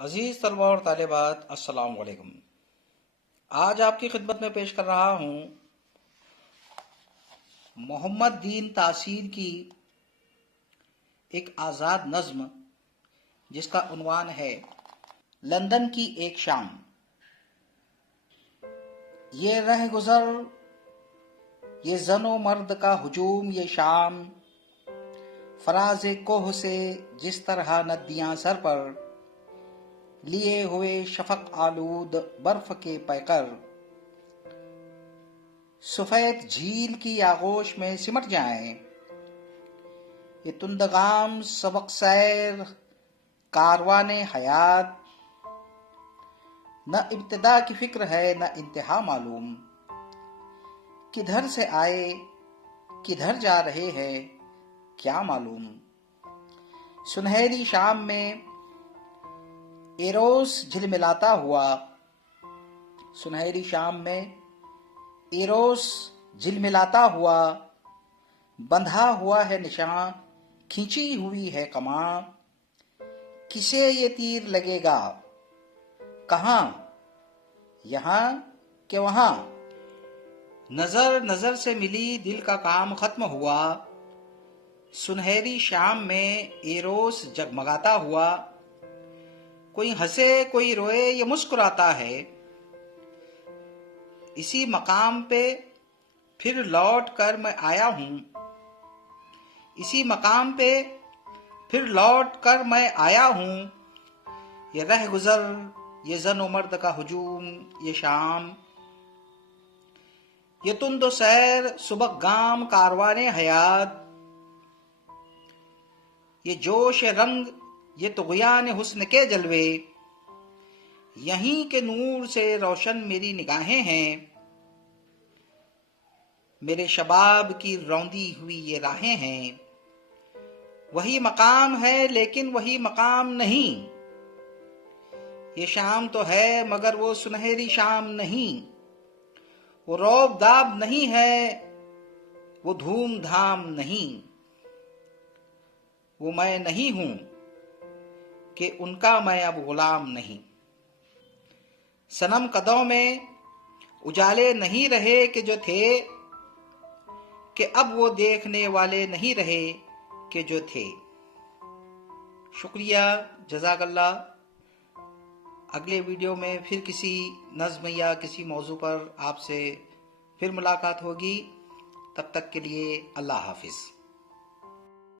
عزیز طلبہ اور طالبات، السلام علیکم۔ آج آپ کی خدمت میں پیش کر رہا ہوں محمد دین تاثیر کی ایک آزاد نظم جس کا عنوان ہے لندن کی ایک شام۔ یہ رہ گزر، یہ زن و مرد کا ہجوم، یہ شام فراز کوہ سے جس طرح ندیاں سر پر لیے ہوئے شفق آلود برف کے پیکر، سفید جھیل کی آغوش میں سمٹ جائیں۔ یہ تندگام سبق سیر کاروان حیات، نہ ابتدا کی فکر ہے نہ انتہا معلوم، کدھر سے آئے کدھر جا رہے ہیں کیا معلوم۔ سنہری شام میں ایروس جھلملاتا ہوا، سنہری شام میں ایروس جھلملاتا ہوا، بندھا ہوا ہے نشاں کھینچی ہوئی ہے کماں، کسے یہ تیر لگے گا کہاں، یہاں کہ وہاں۔ نظر نظر سے ملی دل کا کام ختم ہوا، سنہری شام میں ایروس جگمگاتا ہوا، کوئی ہنسے کوئی روئے یہ مسکراتا ہے، اسی مقام پہ پھر لوٹ کر میں آیا ہوں، اسی مقام پہ پھر لوٹ کر میں آیا ہوں۔ یہ رہ گزر، یہ زن و مرد کا ہجوم، یہ شام، یہ تند و سیر سبق گام کاروان حیات، یہ جوش رنگ یہ طغیان حسن کے جلوے، یہیں کے نور سے روشن میری نگاہیں ہیں، میرے شباب کی روندی ہوئی یہ راہیں ہیں۔ وہی مقام ہے لیکن وہی مقام نہیں، یہ شام تو ہے مگر وہ سنہری شام نہیں، وہ روب داب نہیں ہے وہ دھوم دھام نہیں، وہ میں نہیں ہوں کہ ان کا میں اب غلام نہیں۔ صنم قدوں میں اجالے نہیں رہے کہ جو تھے، کہ اب وہ دیکھنے والے نہیں رہے کہ جو تھے۔ شکریہ، جزاک اللہ۔ اگلے ویڈیو میں پھر کسی نظم یا کسی موضوع پر آپ سے پھر ملاقات ہوگی، تب تک کے لیے اللہ حافظ۔